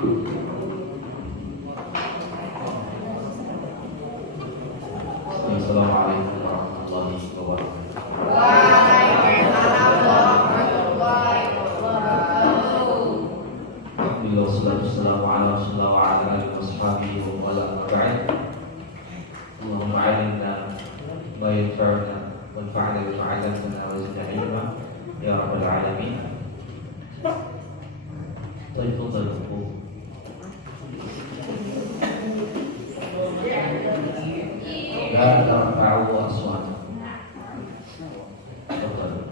Assalamualaikum warahmatullahi wabarakatuh. Waalaikumsalam warahmatullahi wabarakatuh. Alhamdulillah wassalatu wassalamu ala Rasulillah wa ala alihi washabihi wa ala ba'd. Allahumma 'allimna ma yanfa'una wanfa'na bima 'allamtana wa zidna ilma ya rabbal alamin. Tafadhal. La tarfa'u aswatakum. Tafadhal.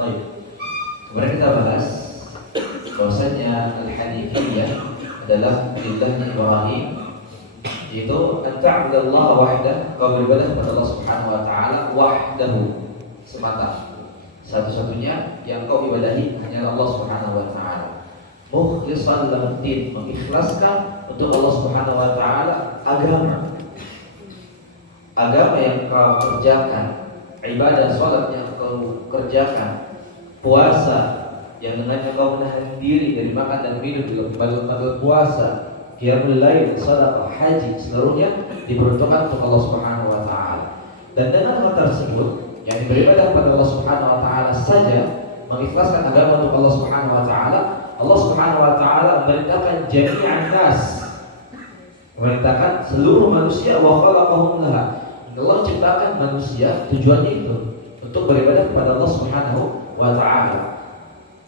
Baik. Kemudian kita bahas bahwasanya al-hanifiyah adalah millahnya Ibrahim, yaitu an-ta'budallaha wahdah, kau beribadah kepada Allah Subhanahu wa taala wahdahu, semata, satu-satunya yang kau ibadahi hanya Allah Subhanahu wa taala. Mukhlishan lahu din, mengikhlaskan untuk Allah Subhanahu wa taala agama. agama yang kau kerjakan, ibadah sholat yang kau kerjakan, puasa yang dengannya kau menahan diri dari makan dan minum dalam bulan puasa, qiyamul lail, sedekah, haji, seluruhnya diperuntukkan untuk Allah Subhanahu wa taala. Dan dengan hal tersebut, yang beribadah kepada Allah Subhanahu wa taala saja, mengikhlaskan agama untuk Allah Subhanahu wa taala, Allah Subhanahu wa taala memerintahkan jami'an nas, memerintahkan seluruh manusia, wa khalaqahum laha. Allah ciptakan manusia tujuannya itu untuk beribadah kepada Allah Subhanahu wa taala.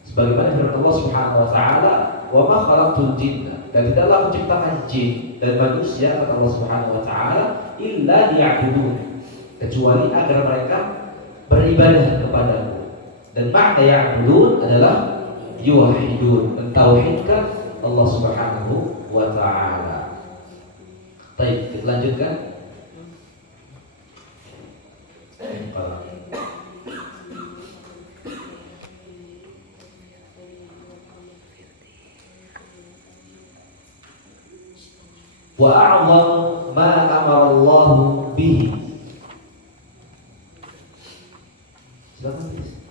Sebagaimana firman Allah Subhanahu wa taala, "Wa ma khalaqtul jinna", dan tidaklah aku ciptakan jin dan manusia, kata Allah Subhanahu wa taala, "illa liya'budun", kecuali agar mereka beribadah kepadaku. Dan makna ya'budun adalah yuwahhidun, mentauhidkan Allah Subhanahu wa taala. Baik, kita lanjutkan. Wa a'zamu ma amara Allah bihi. Silakan tulis.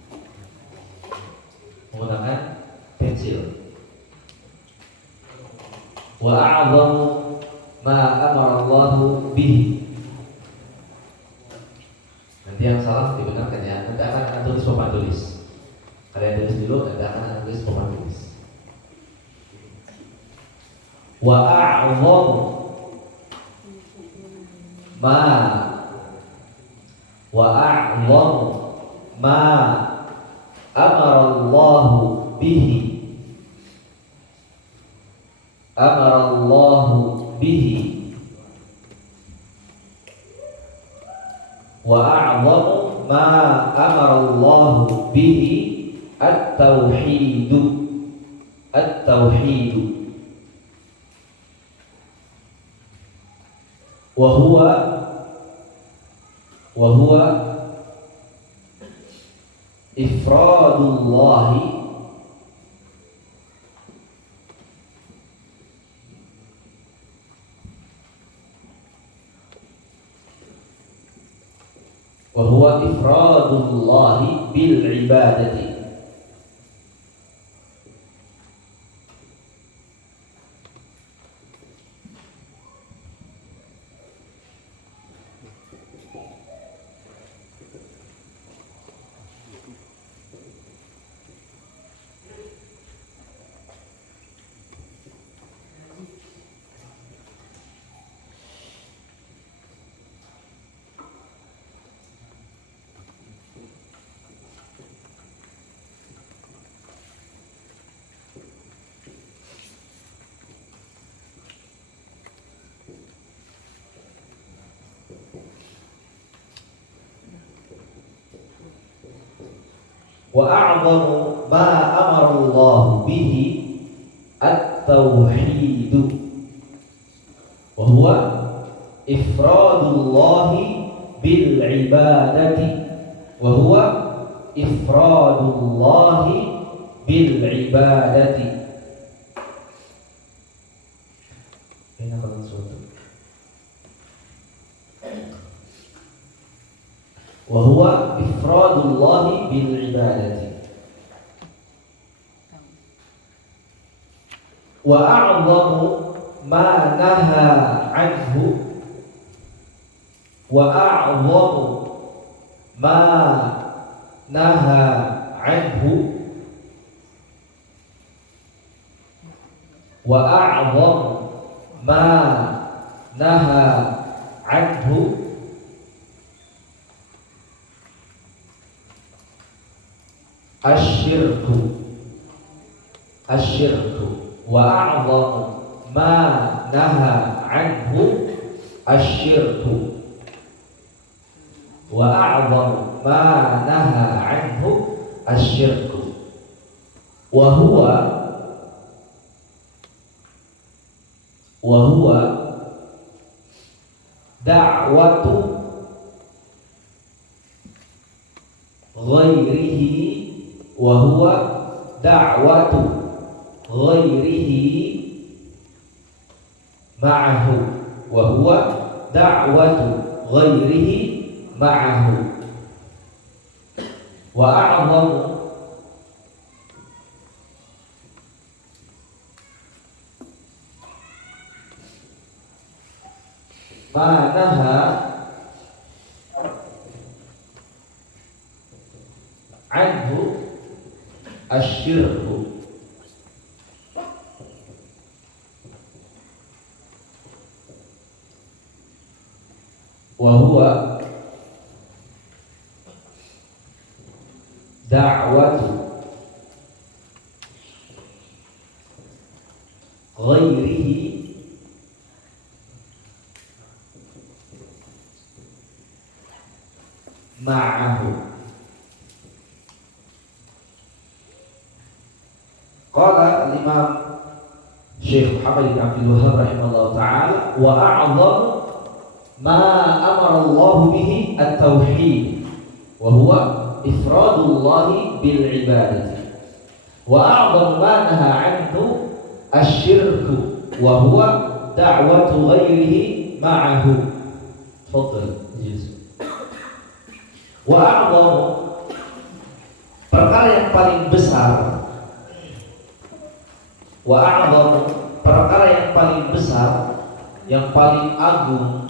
Menggunakan pensil. Wa a'zamu ma amara Allah bihi. Nanti yang salah dibenarkan ya. Nanti akan tulis papan tulis. Kalian tulis dulu, nanti akan tulis papan tulis. Wa a'zamu ma amara Allah bihi. Amara Allah bihi. Wa a'zamu ma amara Allah bihi at-tauhidu. At-tauhidu. Wa huwa ifradullahi bil ibadati. Wa a'zamu ma amara Allah bihi at-tauhid. Wa huwa ifradullahi bil ibadati. Wa huwa ifradullahi bil ibadati. Ini apa maksudnya? Wa huwa ifradullahi bil ibadati. Wa a'zamu ma naha anhu. Wa a'zamu ma naha anhu. Wa a'zamu ma naha anhu asyirku. Wa a'zamu ma naha anhu asyirku. Wa a'zamu ma naha anhu asyirku. Wa huwa da'watu ghairihi. Wa huwa da'watu ghairihi ma'ahu. Wa huwa da'watu ghairihi ma'ahu wa a'zamu ma naha anhu asyirku wa huwa da'watu ghairihi ma'ahu. Qala al-Imam Syekh Muhammad bin Abdul Wahhab rahimahullah ta'ala wa a'zam ma amara Allah bihi at-tauhid wa huwa ifradullah bil ibadati wa a'zam ma naha 'anhu asy-syirku wa huwa da'watu ghairihi ma'ahu. Tafadhal wa a'zam, perkara yang paling besar, wa a'zam, perkara yang paling besar, yang paling agung,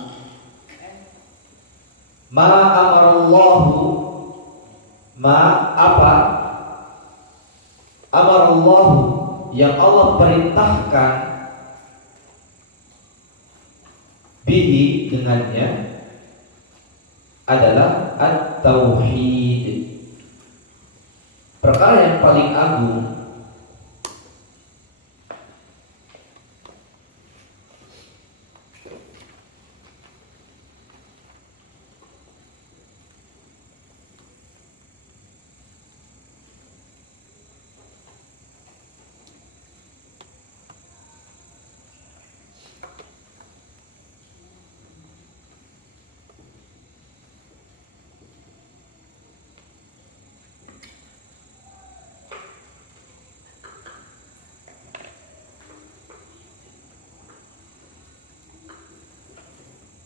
ma amarallahu, ma apa, amarallahu, yang Allah perintahkan, bihi, dengannya, adalah at-tauhid. Perkara yang paling agung,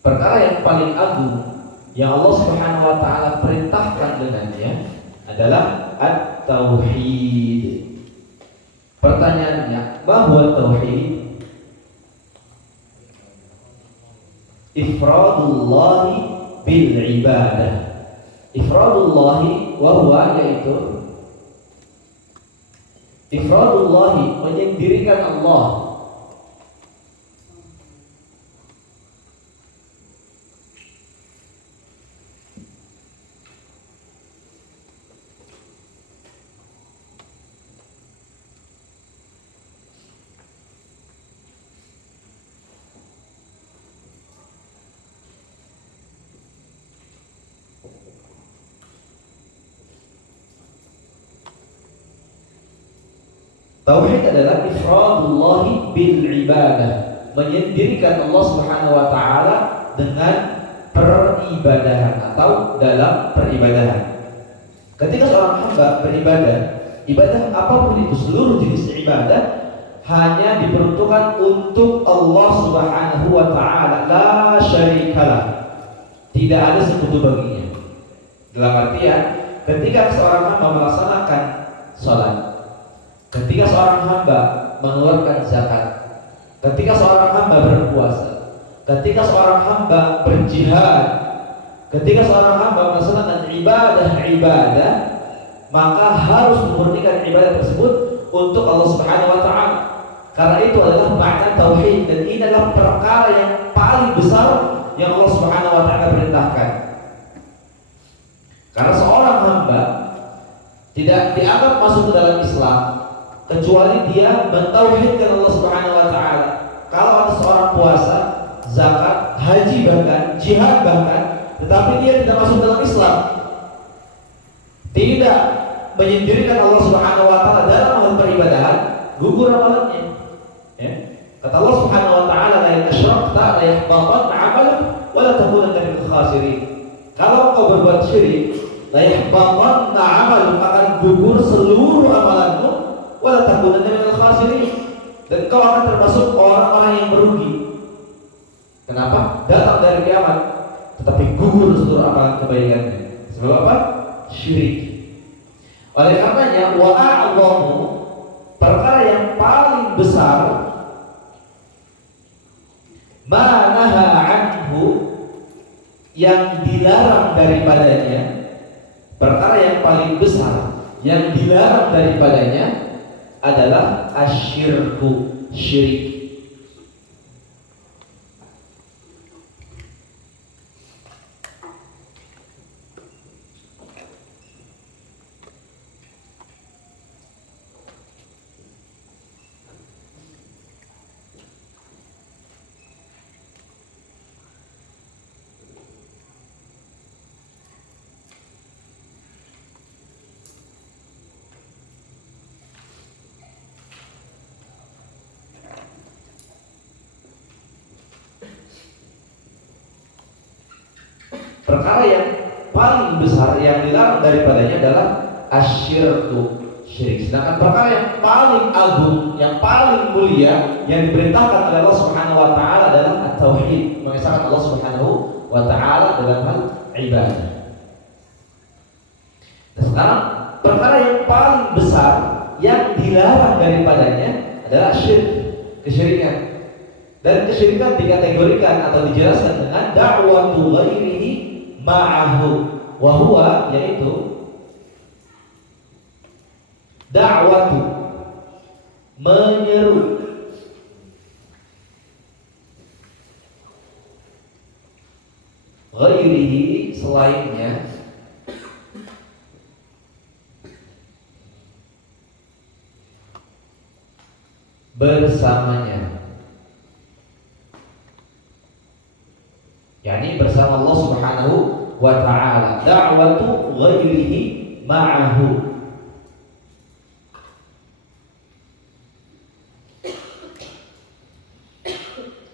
perkara yang paling agung yang Allah Subhanahu wa taala perintahkan dengannya adalah at-tauhid. Pertanyaannya, bahwa tauhid ifradullahi bil ibadah. Ifradullahi wa huwa, yaitu ifradullahi, menyendirikan Allah, tauhid adalah ifradullahi bil ibadah, menyendirikan Allah Subhanahu wa taala dengan peribadahan atau dalam peribadahan. Ketika seorang hamba beribadah, ibadah apapun itu, seluruh jenis ibadah hanya diperuntukkan untuk Allah Subhanahu wa taala, la syarikalah, tidak ada sekutu baginya. Dalam artian, ketika seorang hamba melaksanakan salat, ketika seorang hamba mengeluarkan zakat, ketika seorang hamba berpuasa, ketika seorang hamba berjihad, ketika seorang hamba melaksanakan ibadah-ibadah, maka harus memurnikan ibadah tersebut untuk Allah Subhanahu wa taala. Karena itu adalah makna tauhid, dan ini adalah perkara yang paling besar yang Allah Subhanahu wa taala perintahkan. Karena seorang hamba tidak dianggap masuk ke dalam Islam kecuali dia mentauhidkan Allah Subhanahu wa taala. Kalau ada seorang puasa, zakat, haji, bahkan jihad bahkan, tetapi dia tidak masuk dalam Islam, tidak menyendirikan Allah Subhanahu wa taala dalam hal peribadahan, gugur amalannya. Ya. Kata Allah Subhanahu wa taala, la in asyrakta la yahbatanna 'amaluk wa la takunanna minal khasirin. Kalau kau berbuat syirik, la yahbatanna 'amaluk, akan gugur seluruh amalanmu, wala takunanna minal khasirin, dan kau akan termasuk orang-orang yang merugi. Kenapa? Datang dari kiamat tetapi gugur seluruh amalan kebaikannya. Sebab apa? Syirik. Oleh karenanya wa a'zamu, perkara yang paling besar, ma naha anhu, yang dilarang daripadanya, perkara yang paling besar yang dilarang daripadanya adalah asyirku, syirik. Perkara yang paling besar yang dilarang daripadanya adalah asyirku, syirik. Sedangkan perkara yang paling agung, yang paling mulia yang diperintahkan oleh Allah Subhanahu wa taala adalah at-tauhid, mengesahkan Allah Subhanahu wa taala dalam hal ibadah. Nah, sekarang perkara yang paling besar yang dilarang daripadanya adalah syirik, kesyirikan. Dan kesyirikan dikategorikan atau dijelaskan dengan da'watu ghairihi ma'ahu, wa huwa, yaitu da'watu, menyeru, ghairihi, selainnya, bersamanya, yakni bersama Allah Subhanahu wa ta'ala. Da'watu ghairihi ma'ahu,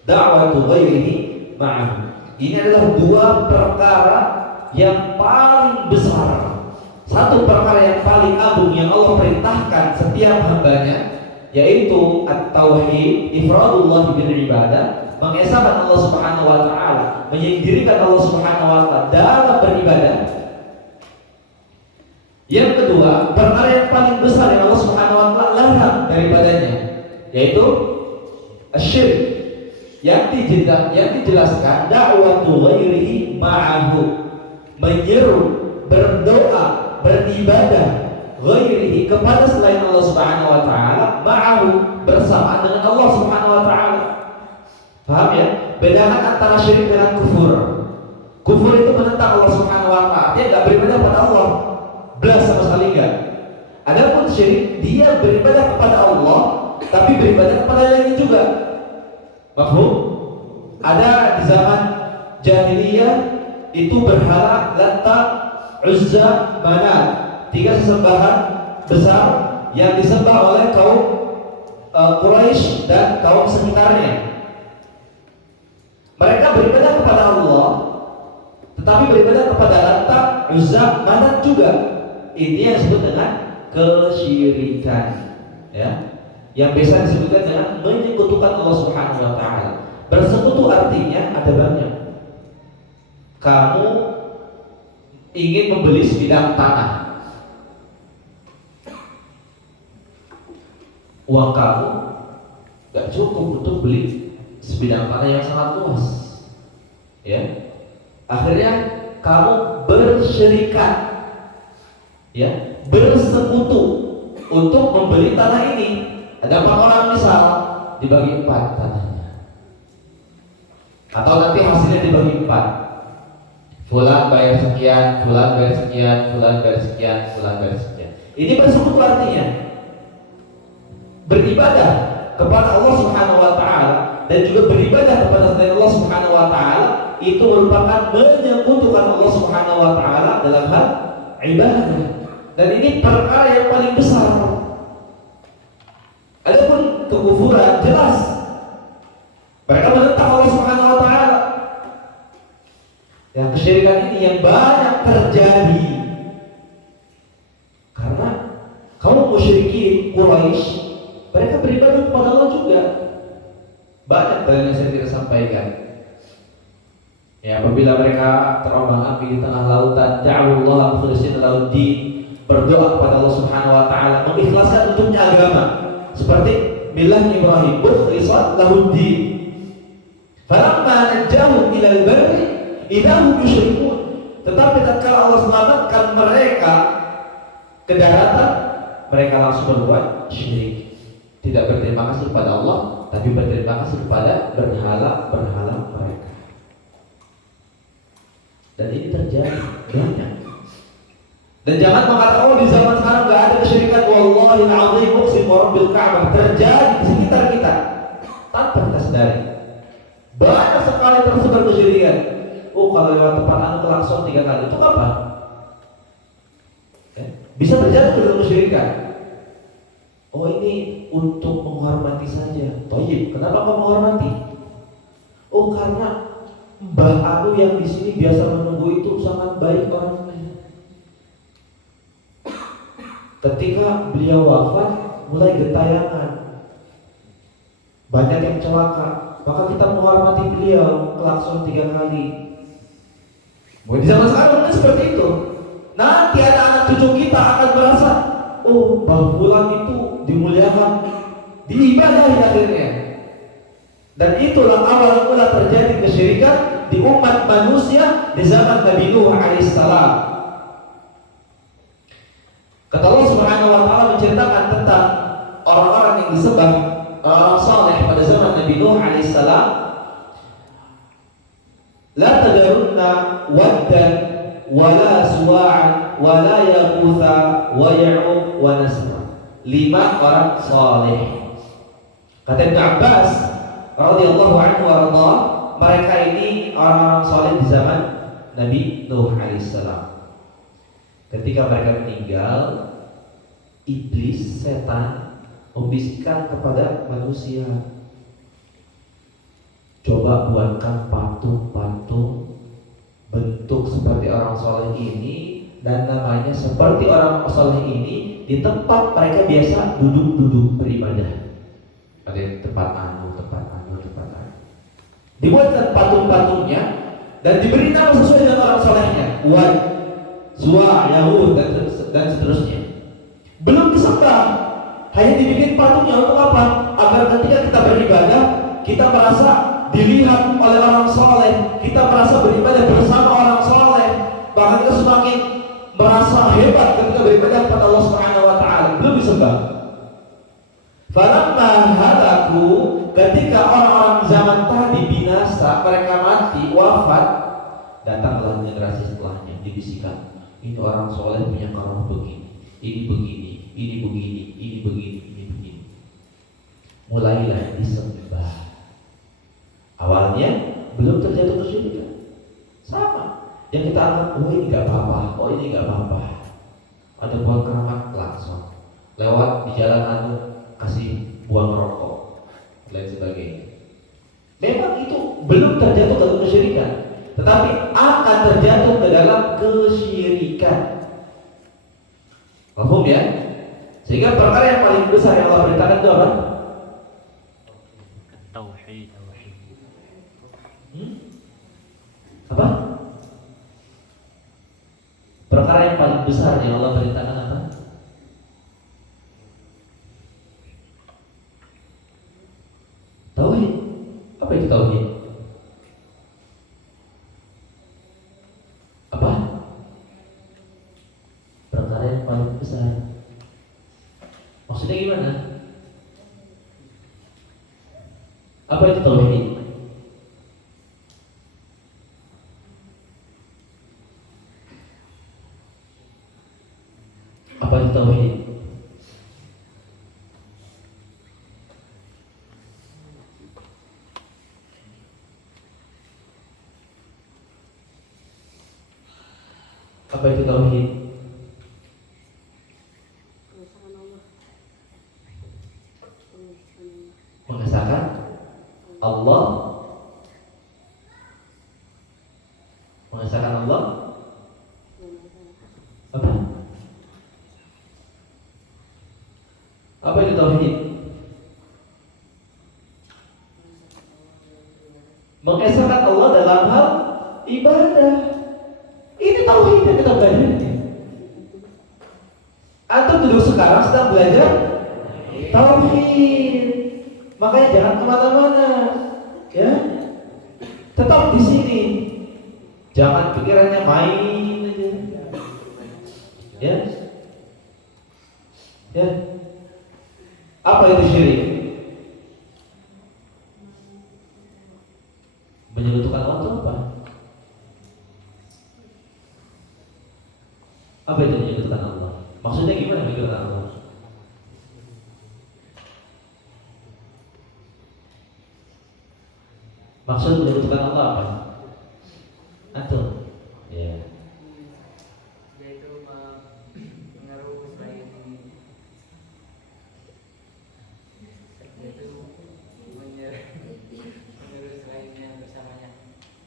da'watu ghairihi ma'ahu. Ini adalah dua perkara yang paling besar. Satu perkara yang paling agung yang Allah perintahkan setiap hambanya, yaitu at-tauhid, ifradullah bil ibadah, mengesahkan Allah Subhanahu wa taala, menyendirikan Allah Subhanahu wa taala dalam beribadah. Yang kedua, perkara yang paling besar yang Allah Subhanahu wa taala larang daripadanya, yaitu asyirk, yang dijelaskan da'watu ghairihi ma'ahu, menyeru, berdoa, beribadah ghairihi, kepada selain Allah Subhanahu wa taala, ma'ahu, bersama dengan Allah Subhanahu wa taala. Paham ya? Bedakan antara syirik dengan kufur. Kufur itu menentang Allah Subhanahu wa taala, dia enggak beribadah kepada Allah, belas sama sekali enggak. Adapun syirik, dia beribadah kepada Allah tapi beribadah kepada yang lain juga. Mafhum? Ada di zaman jahiliyah itu berhala Latta, Uzza, Manat, tiga sesembahan besar yang disembah oleh kaum Quraisy dan kaum sekitarnya. Mereka beribadah kepada Allah, tetapi beribadah kepada Latta, Uzza, Manat juga. Ini yang disebut dengan kesyirikan, ya. Yang biasa disebutkan dengan menyekutukan Allah Subhanahu wa taala. Bersekutu artinya ada banyak. Kamu ingin membeli sebidang tanah, uang kamu gak cukup untuk beli sebidang tanah yang sangat luas, ya. Akhirnya kamu bersyirikat, ya, bersekutu untuk membeli tanah ini. Ada 4 orang misal, dibagi 4 tanahnya, atau nanti hasilnya dibagi 4. Fulan bayar sekian, fulan bayar sekian, fulan bayar sekian, fulan bayar sekian. Ini bersekutu artinya beribadah kepada Allah Subhanahu wa taala dan juga beribadah kepada selain Allah Subhanahu wa taala, itu merupakan menyekutukan Allah Subhanahu wa taala dalam hal ibadah. Dan ini perkara yang paling besar. Adapun kekufuran jelas mereka menentang Allah Subhanahu wa taala. Yang kesyirikan ini yang banyak terjadi karena kaum musyrikin Quraisy, mereka beribadah kepada Allah juga. Banyak yang saya tidak sampaikan. Ya, apabila mereka terombang-ambing di tengah lautan, da'awullaha mukhlishina lahuddin, berdoa kepada Allah Subhanahu wa taala, mengikhlaskan untuknya agama. Seperti millah Ibrahim, mukhlishan lahuddin. Falamma najjahum ilal barri idahum yusyrikun. Tetapi tatkala Allah selamatkan mereka ke daratan, mereka langsung berbuat syirik. Tidak berterima kasih kepada Allah, tapi berterima kasih kepada berhala-berhala mereka. Dan ini terjadi banyak. Dan jangan mengatakan oh di zaman sekarang nggak ada kesyirikan. Wallahi alazim uqsim wa rabbil Ka'bah, terjadi di sekitar kita tanpa kita sadari. Banyak sekali tersebar kesyirikan. Oh kalau lewat tempat anu kelakson 3 kali itu apa? Ya, bisa terjadi dalam kesyirikan. Oh ini untuk menghormati saja. Thayyib, kenapa kau menghormati? Oh karena Mbah Anu yang di sini biasa menunggu itu sangat baik orangnya. Ketika beliau wafat, mulai gentayangan, banyak yang celaka. Maka kita menghormati beliau, klakson 3 kali. Di zaman sekarang kan seperti itu. Nanti anak-anak cucu kita akan merasa, oh Mbah Fulan itu dimuliakan, diibadahi akhirnya. Dan itulah awal mula terjadi kesyirikan di umat manusia di zaman Nabi Nuh alaihissalam. Kata Allah Subhanahu wa taala menceritakan tentang orang-orang yang disembah orang saleh pada zaman Nabi Nuh alaihissalam. La tadarunna waddan wala suwa'an wala yaghutha wa ya'uq wa nasra. 5 orang saleh. Kata Ibnu Abbas radhiyallahu anhu warḍah, mereka ini orang-orang saleh di zaman Nabi Nuh alaihissalam. Ketika mereka meninggal, iblis, setan membisikkan kepada manusia, coba buatkan patung-patung bentuk seperti orang saleh ini dan namanya seperti orang saleh ini di tempat mereka biasa duduk-duduk beribadah. Ada yang tempat anu. Dibuatkan patung-patungnya dan diberi nama sesuai dengan orang salehnya, Wad, Suwa, Yahud dan seterusnya. Belum disembah, hanya dibikin patungnya untuk apa? Agar ketika kita beribadah, kita merasa dilihat oleh orang saleh, kita merasa beribadah bersama orang saleh, bahkan kita semakin merasa hebat ketika beribadah kepada Allah Subhanahu wa taala. Belum disembah. Falamma halaku, ketika orang-orang zaman tadi binasa, mereka mati, wafat, datanglah generasi setelahnya dibisikkan, ini orang soleh punya karamah begini, ini begini, ini begini, ini begini, ini begini. Mulailah disembah. Awalnya belum terjatuh kesyirikan, sama. Yang kita anggap, oh ini nggak apa-apa, oh ini nggak apa-apa. Ada pohon keramat langsung lewat di jalan anu kasih buang rokok, lain sebagainya. Memang itu belum terjatuh dalam kesyirikan, tetapi akan terjatuh ke dalam kesyirikan. Paham ya? Sehingga perkara yang paling besar yang Allah perintahkan itu apa? Tauhid. Apa? Perkara yang paling besar yang Allah perintahkan apa? Tauhid. Apa itu tauhid? Apa? Perkara yang paling besar. Maksudnya gimana? Apa itu tauhid? Apa itu tauhid? Apa itu tauhid? Mengesahkan Allah. Mengesahkan Allah. Apa? Apa itu tauhid? Mengesahkan Allah dalam hal ibadah. Ini tauhid yang kita belajar ini. Antum duduk sekarang sedang belajar tauhid. Makanya jangan kemana-mana, ya. Tetap di sini. Jangan pikirannya main aja. Ya. Ya. Apa itu syirik? Menyekutukan Allah itu apa? Apa itu menyekutukan Allah? Maksudnya gimana menyekutukan Allah? Maksud menyekutukan Allah apa? Antum? Ya. Yaitu mengaruh selain yaitu menyeru selainnya bersamanya.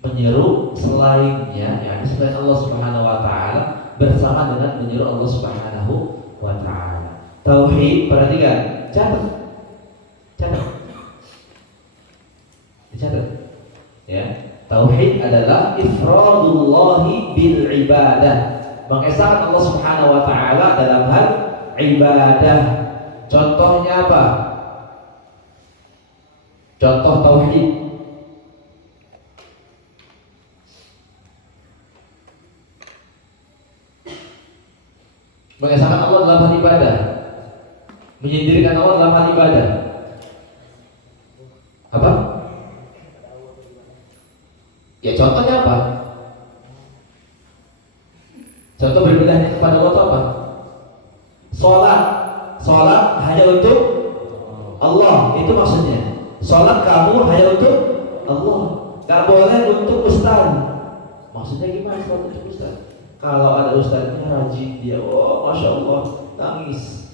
Menyeru selainnya, ya, selain Allah Subhanahu wa taala bersama dengan menyeru Allah Subhanahu wa taala. Tauhid, perhatikan, catat. Catat. Dicatat. Ya. Tauhid adalah ifradullahi bil ibadah. Mengesahkan Allah Subhanahu wa taala dalam hal ibadah. Contohnya apa? Contoh tauhid. Mengesahkan Allah dalam hal ibadah. Menyendirikan Allah dalam hal ibadah. Apa? Ya contohnya apa? Contoh beribadahnya kepada Allah itu apa? Sholat. Sholat hanya untuk Allah. Itu maksudnya. Sholat kamu hanya untuk Allah. Gak boleh untuk ustaz. Maksudnya gimana sholat untuk ustaz? Kalau ada ustaznya rajin dia, oh masya Allah, nangis.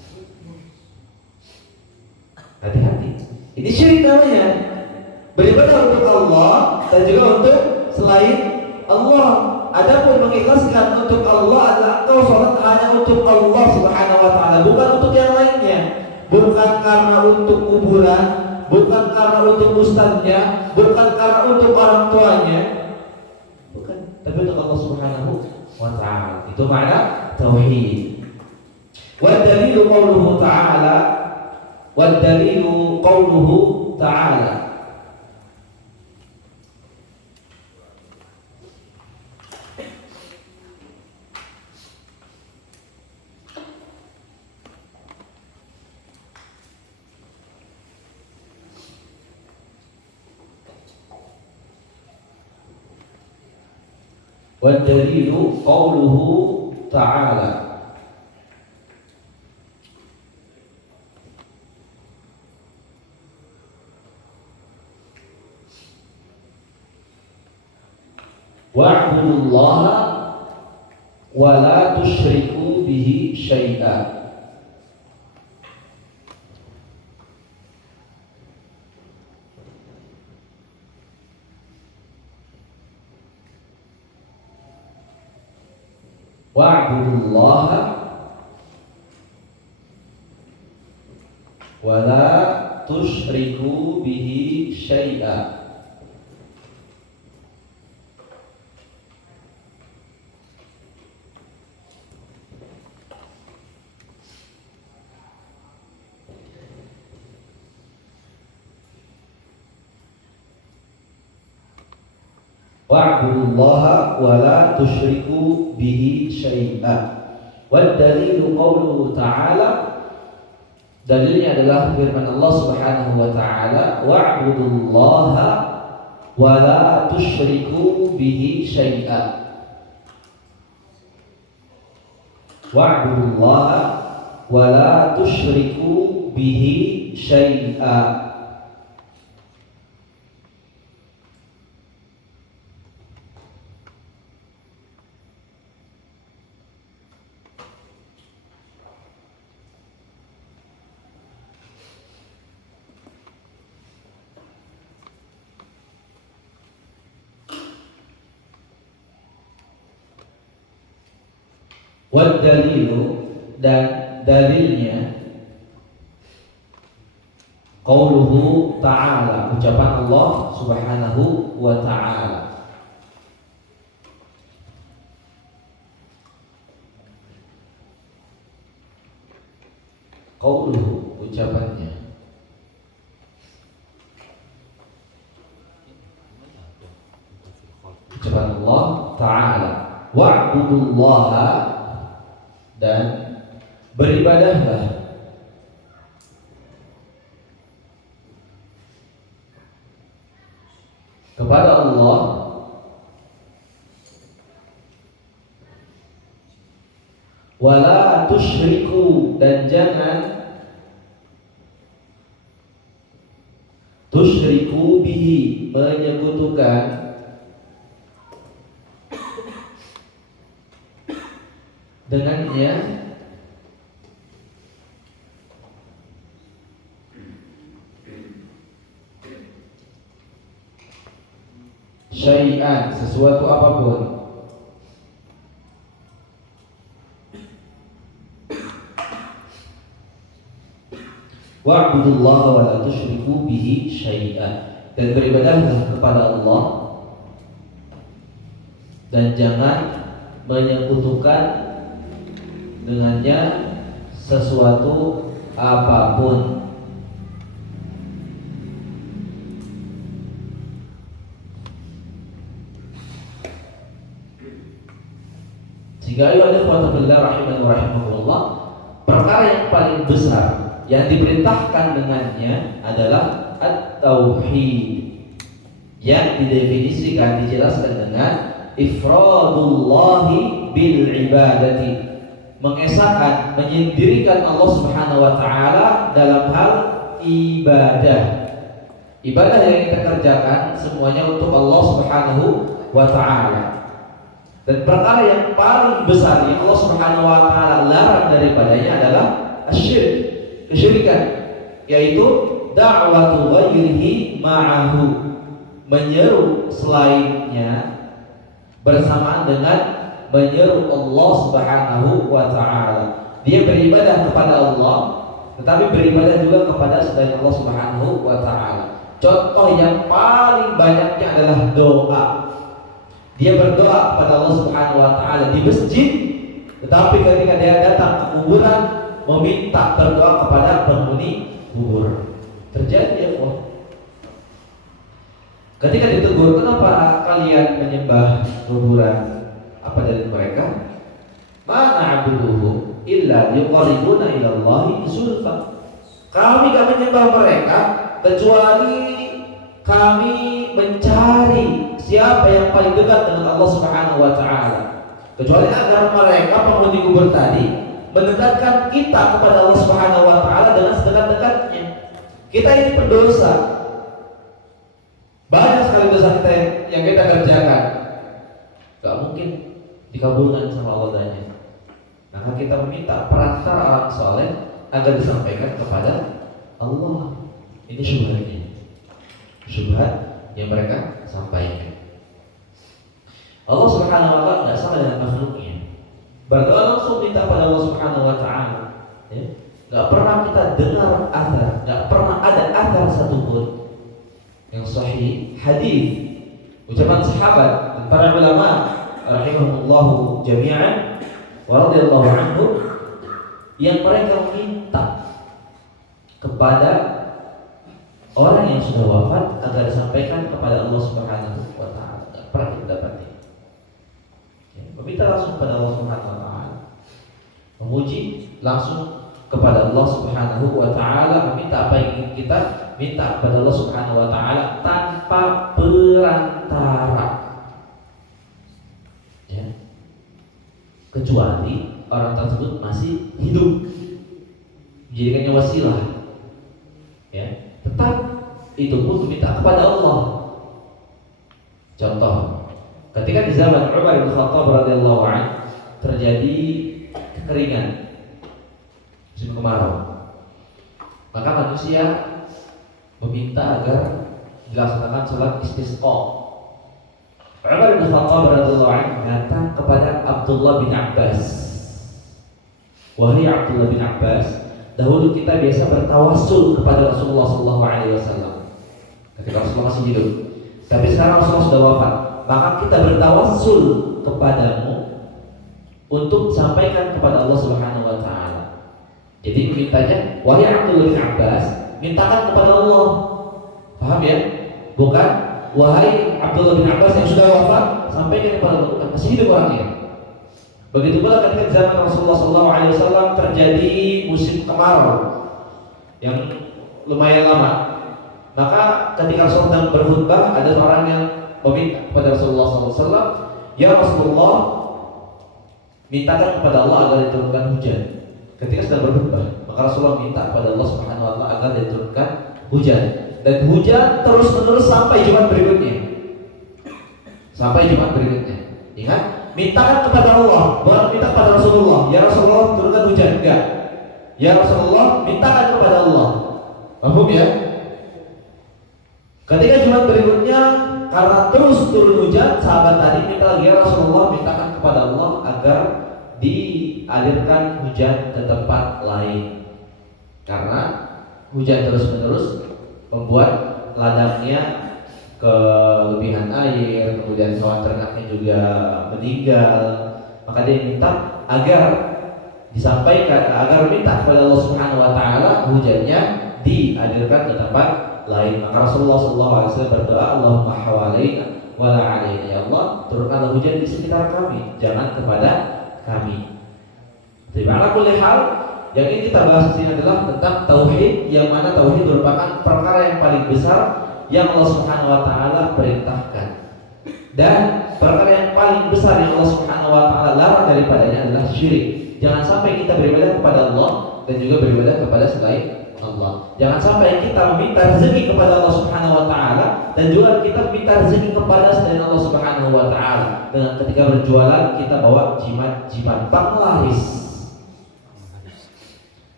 Hati-hati. Ini syirik namanya. Beribadah untuk Allah dan juga untuk selain Allah. Adapun mengikhlaskan untuk Allah adalah engkau sholat hanya untuk Allah Subhanahu wa taala, bukan untuk yang lainnya. Bukan karena untuk kuburan, bukan karena untuk ustaznya, bukan karena untuk orang tuanya. Bukan, tapi untuk Allah Subhanahu wa taala. Itu makna tauhid. Wa dalilu qauluhu ta'ala, wa dalilu qauluhu ta'ala. والدليل قوله تعالى واعبدوا الله ولا تشركوا به شيئا واعبدوا الله ولا تشركوا به شيئا واعبدوا الله ولا تشركوا به شيئا. والدليل قوله تعالى, dalilnya adalah firman Allah Subhanahu wa taala, wa'budullaha wa la tusyriku bihi syai'a. Wa'budullaha wa la tusyriku bihi syai'a. Wad dalilu, dan dalilnya qauluhu ta'ala, ucapan Allah Subhanahu wa ta'ala. ucapannya. Ucapan Allah Ta'ala, wa'budullaha, dan beribadahlah kepada Allah wala tusyriku, dan jangan tusyriku bihi, menyekutukan dengannya syai'an, sesuatu apapun. Wa'budullaha wa la tusyriku bihi syai'an, dan beribadahlah kepada Allah dan jangan menyekutukan dengannya sesuatu apapun. Sehingga ayo ikhwata fillah rahimani wa rahimakumullah, perkara yang paling besar yang diperintahkan dengannya adalah at-tauhid, yang didefinisikan, dijelaskan dengan ifradullahi bil ibadati, mengesahkan, menyendirikan Allah Subhanahu wa taala dalam hal ibadah. Ibadah yang kita kerjakan semuanya untuk Allah Subhanahu wa taala. Dan perkara yang paling besar yang Allah Subhanahu wa taala larang daripadanya adalah asyirk, kesyirikan, yaitu da'watu ghairihi ma'ahu, menyeru selainnya bersamaan dengan menyeru Allah Subhanahu wa taala. Dia beribadah kepada Allah, tetapi beribadah juga kepada selain Allah Subhanahu wa taala. Contoh yang paling banyaknya adalah doa. Dia berdoa kepada Allah Subhanahu wa taala di masjid, tetapi ketika dia datang ke kuburan meminta berdoa kepada penghuni kubur. Terjadi ya, Allah. Ketika ditegur, kenapa kalian menyembah kuburan? Apa dari mereka? Mana abuduhum illa yuqarribuna ila Allahi zulfa. Kami gak menyembah mereka kecuali kami mencari siapa yang paling dekat dengan Allah Subhanahu wa taala. Kecuali agar mereka penghuni kubur tadi mendekatkan kita kepada Allah Subhanahu wa taala dengan sedekat-dekatnya. Kita ini pendosa. Banyak sekali dosa kita yang kita kerjakan, gak mungkin dikabulkan sama Allah tanya. Maka kita meminta perantara orang soleh agar disampaikan kepada Allah. Ini syubhatnya, syubhat yang mereka sampaikan. Allah Subhanahu wa taala tidak sama dengan makhluknya. Berdoa langsung minta pada Allah Subhanahu wa taala. Ya. Gak pernah kita dengar athar, gak pernah ada athar satupun yang sahih, hadis, ucapan sahabat dan para ulama rahimahumullahu jami'an wa radhiyallahu anhu yang mereka minta kepada orang yang sudah wafat agar disampaikan kepada Allah Subhanahu wa taala. Tidak pernah kita dapati. Ya, meminta langsung kepada Allah Subhanahu wa taala. Memuji langsung kepada Allah Subhanahu wa taala, meminta apa yang ingin kita minta kepada Allah Subhanahu wa taala tanpa perantara. Ya. Kecuali orang tersebut masih hidup, menjadikannya wasilah. Ya, tetap itu pun meminta kepada Allah. Contoh, ketika di zaman Umar bin Khattab radhiyallahu anhu terjadi kekeringan musim kemarau, maka manusia meminta agar dilaksanakan sholat istisqa. Umar bin Khattab radhiyallahu anhu datang kepada Abdullah bin Abbas. Wahai Abdullah bin Abbas, dahulu kita biasa bertawassul kepada Rasulullah SAW ketika Rasulullah masih hidup. Tapi sekarang Rasulullah sudah wafat, maka kita bertawassul kepadamu untuk sampaikan kepada Allah Subhanahu wa taala. Jadi mintanya, wahai Abdullah bin Abbas, mintakan kepada Allah. Paham ya? Bukan wahai Abdullah bin Abbas yang sudah wafat, sampaikan kepada Allah. Bukan, masih hidup orangnya. Begitu pula ketika zaman Rasulullah SAW terjadi musim kemarau yang lumayan lama. Maka ketika Rasulullah sedang berkhutbah, ada seorang yang meminta kepada Rasulullah SAW, ya Rasulullah, mintakan kepada Allah agar diturunkan hujan. Ketika sedang berkhutbah, maka Rasulullah minta kepada Allah Subhanahu Wa Taala agar diturunkan hujan. Dan hujan terus menerus sampai Jumat berikutnya. Sampai Jumat berikutnya. Ingat, mintakan kepada Allah, bukan minta kepada Rasulullah. Ya Rasulullah, turunkan hujan. Enggak. Ya Rasulullah, mintakan kepada Allah. Paham ya? Ketika Jumat berikutnya, karena terus turun hujan, sahabat tadi minta lagi, ya Rasulullah, mintakan kepada Allah agar dialirkan hujan ke tempat lain. Karena hujan terus menerus membuat ladangnya kelebihan air, kemudian hewan ternaknya juga meninggal. Maka dia minta agar disampaikan, agar minta kepada Allah Subhanahu Wa Taala hujannya dialirkan ke tempat lain. Maka Rasulullah SAW berdoa, Allahumma hawalaina wala alaina, ya Allah, turunkanlah hujan di sekitar kami, jangan kepada kami. Jadi ala kulli hal, yang ingin kita bahas di sini adalah tentang tauhid, yang mana tauhid merupakan perkara yang paling besar yang Allah Subhanahu Wa Taala perintahkan, dan perkara yang paling besar yang Allah Subhanahu Wa Taala larang daripadanya adalah syirik. Jangan sampai kita beribadah kepada Allah dan juga beribadah kepada selain Allah. Jangan sampai kita meminta rezeki kepada Allah Subhanahu Wa Taala dan juga kita minta rezeki kepada selain Allah Subhanahu Wa Taala. Dengan ketika berjualan kita bawa jimat penglaris.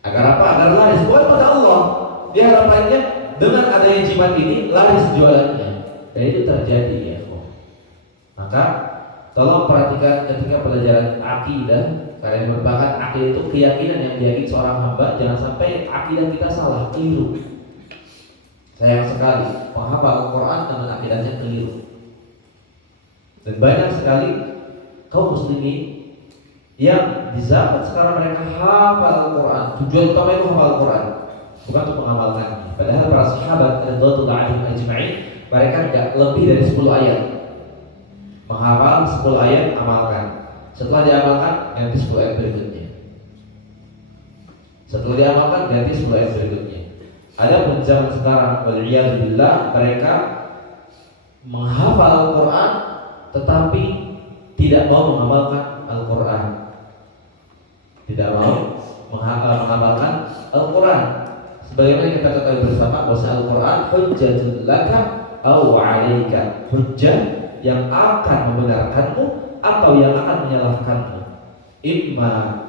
Agar apa? Agar laris. Bukan pada Allah. Dia harapannya dengan adanya jimat ini laris jualannya. Dan itu terjadi ya. Maka tolong perhatikan ketika pelajaran akidah. Kalian merupakan akidah itu keyakinan yang diyakini seorang hamba. Jangan sampai akidah kita salah, keliru. Sayang sekali penghafal Al-Quran dengan akidahnya keliru. Dan banyak sekali kaum muslimin yang di zaman sekarang mereka hafal Al-Quran. Tujuan utama itu hafal Al-Quran, bukan untuk mengamalkan. Padahal para sahabat radhiyallahu anhum ajma'in, mereka tidak lebih dari 10 ayat. Menghafal 10 ayat, amalkan. Setelah diamalkan, ganti 10 ayat berikutnya. Setelah diamalkan, ganti 10 ayat berikutnya. Ada pun zaman sekarang, waliyadzubillah, mereka menghafal Al-Quran tetapi tidak mau mengamalkan Al-Quran. Tidak mau mengamalkan Al-Quran. Sebagaimana kita ketahui bersama bahwa Al-Quran hujjatun laka aw 'alaika, hujjah yang akan membenarkanmu atau yang akan menyalahkanmu. Imma